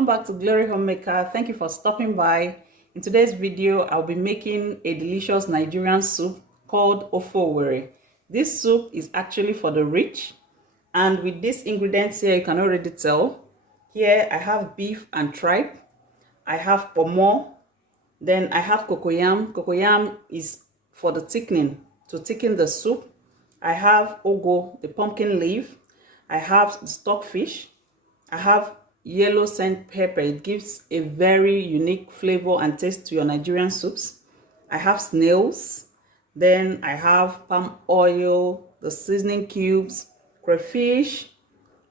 Welcome back to Glory Homemaker. Thank you for stopping by. In today's video, I'll be making a delicious Nigerian soup called Ofe Owerri. This soup is actually for the rich, and with these ingredients here, you can already tell. Here I have beef and tripe. I have Kpomo. Then I have Cocoyam. Cocoyam is for the thickening, to thicken the soup. I have Ogo, the pumpkin leaf. I have the stockfish. I have yellow scent pepper. It gives a very unique flavor and taste to your Nigerian soups. I have snails. Then I have palm oil, the seasoning cubes, crayfish,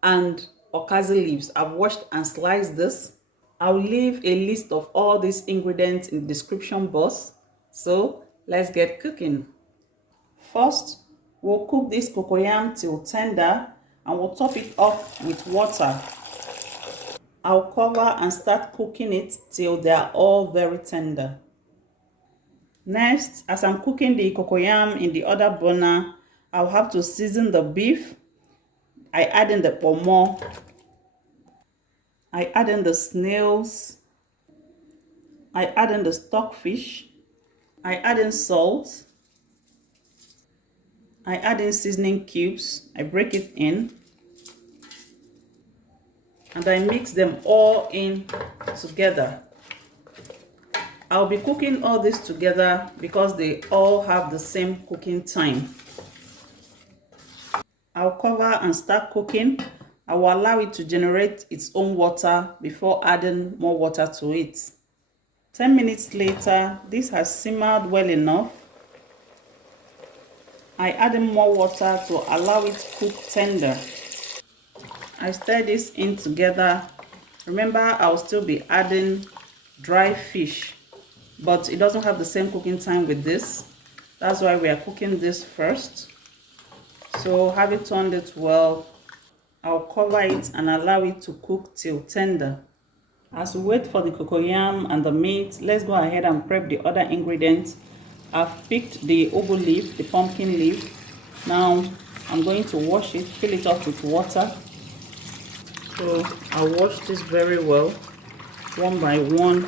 and Okazi leaves. I've washed and sliced this. I'll leave a list of all these ingredients in the description box. So let's get cooking. First, we'll cook this cocoyam till tender and we'll top it off with water. I'll cover and start cooking it till they are all very tender. Next, as I'm cooking the cocoyam in the other burner, I'll have to season the beef. I add in the Kpomo. I add in the snails. I add in the stockfish. I add in salt. I add in seasoning cubes. I break it in. And I mix them all in together. I'll be cooking all this together because they all have the same cooking time. I'll cover and start cooking. I will allow it to generate its own water before adding more water to it. 10 minutes later, this has simmered well enough. I add in more water to allow it to cook tender. I stir this in together. Remember, I'll still be adding dry fish, but it doesn't have the same cooking time with this. That's why we are cooking this first. So have it turned it well. I'll cover it and allow it to cook till tender. As we wait for the cocoyam and the meat, let's go ahead and prep the other ingredients. I've picked the ugu leaf, the pumpkin leaf. Now I'm going to wash it, fill it up with water. So I'll wash this very well, one by one.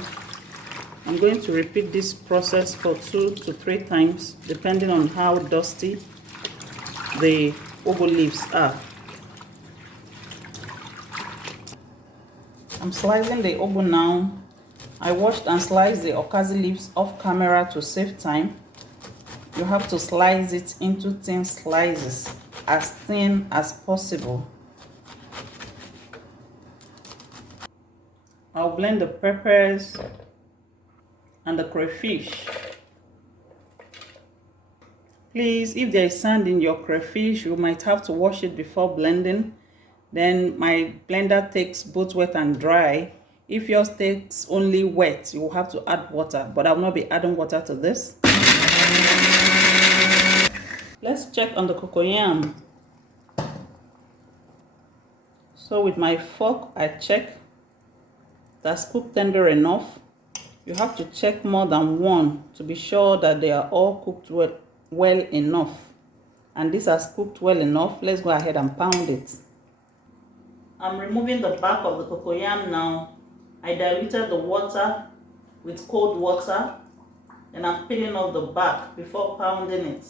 I'm going to repeat this process for 2 to 3 times, depending on how dusty the ugu leaves are. I'm slicing the ugu now. I washed and sliced the Okazi leaves off camera to save time. You have to slice it into thin slices, as thin as possible. I'll blend the peppers and the crayfish. Please, if there is sand in your crayfish, you might have to wash it before blending. Then my blender takes both wet and dry. If yours takes only wet, you will have to add water, but I will not be adding water to this. Let's check on the cocoyam. So with my fork, I check that's cooked tender enough. You have to check more than one to be sure that they are all cooked well enough. And this has cooked well enough. Let's go ahead and pound it. I'm removing the back of the cocoyam now. I diluted the water with cold water, and I'm peeling off the back before pounding it.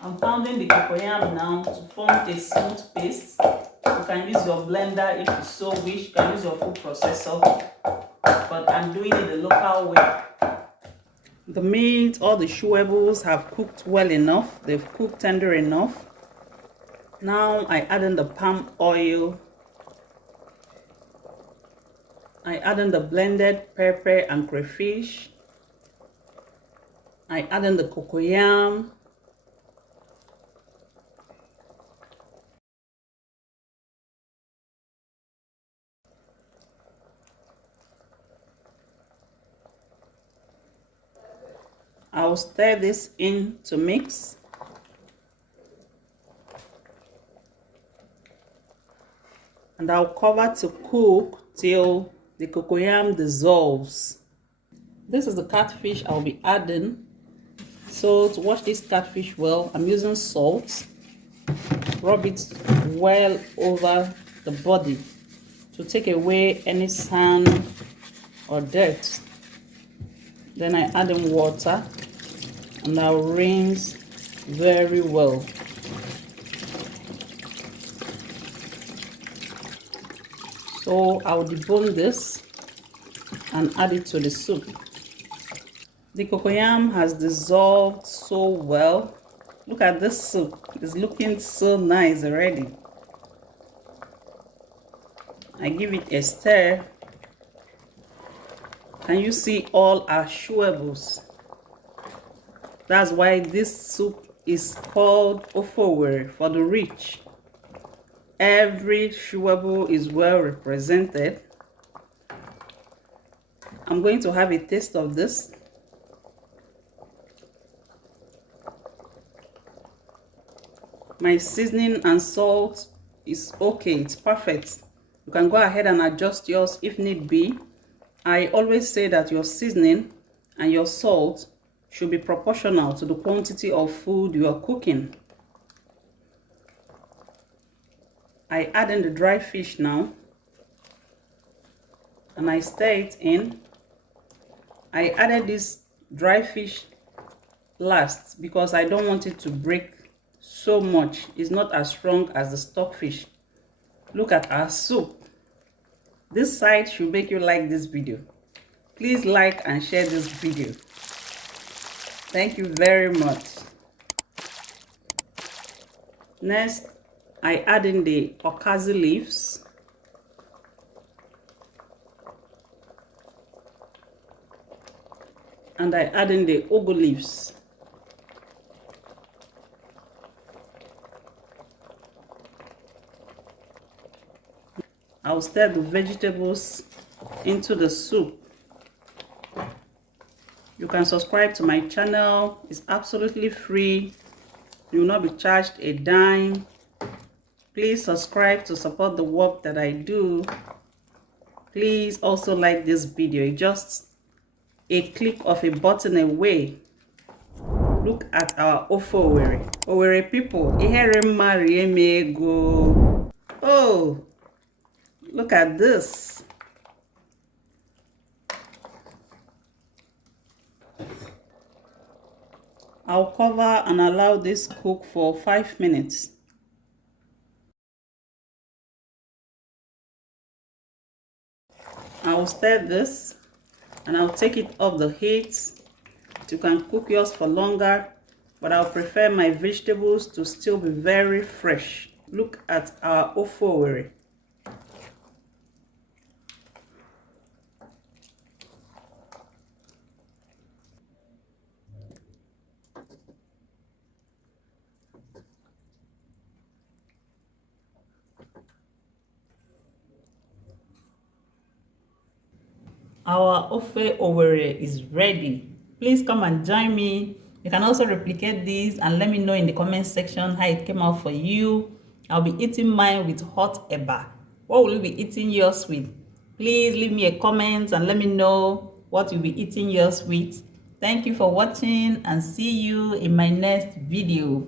I'm pounding the cocoyam now to form a smooth paste. You can use your blender if you so wish. You can use your food processor, but I'm doing it the local way. The meat, all the chewables have cooked well enough. They've cooked tender enough. Now I add in the palm oil. I add in the blended pepper and crayfish. I add in the cocoyam. I'll stir this in to mix. And I'll cover to cook till the cocoyam dissolves. This is the catfish I'll be adding. So to wash this catfish well, I'm using salt. Rub it well over the body to take away any sand or dirt. Then I add in water and I'll rinse very well. So I'll debone this and add it to the soup. The cocoyam has dissolved so well. Look at this soup. It's looking so nice already. I give it a stir. Can you see all our chewables? That's why this soup is called Ofe Owerri, for the rich. Every chewable is well represented. I'm going to have a taste of this. My seasoning and salt is okay, it's perfect. You can go ahead and adjust yours if need be. I always say that your seasoning and your salt should be proportional to the quantity of food you are cooking. I add in the dry fish now and I stir it in. I added this dry fish last because I don't want it to break so much. It's not as strong as the stockfish. Look at our soup. This side should make you like this video. Please like and share this video. Thank you very much. Next, I add in the Okazi leaves. And I add in the ugu leaves. I'll stir the vegetables into the soup. You can subscribe to my channel. It's absolutely free. You will not be charged a dime. Please subscribe to support the work that I do. Please also like this video. Just a click of a button away. Look at our Ofe Owerri. Owerri people, oh, look at this. I'll cover and allow this cook for 5 minutes. I'll stir this and I'll take it off the heat. You can cook yours for longer, but I'll prefer my vegetables to still be very fresh. Look at our Ofe Owerri. Our Ofe Owerri is ready. Please come and join me. You can also replicate this and let me know in the comment section how it came out for you. I'll be eating mine with hot eba. What will you be eating yours with? Please leave me a comment and let me know what you'll be eating yours with. Thank you for watching and see you in my next video.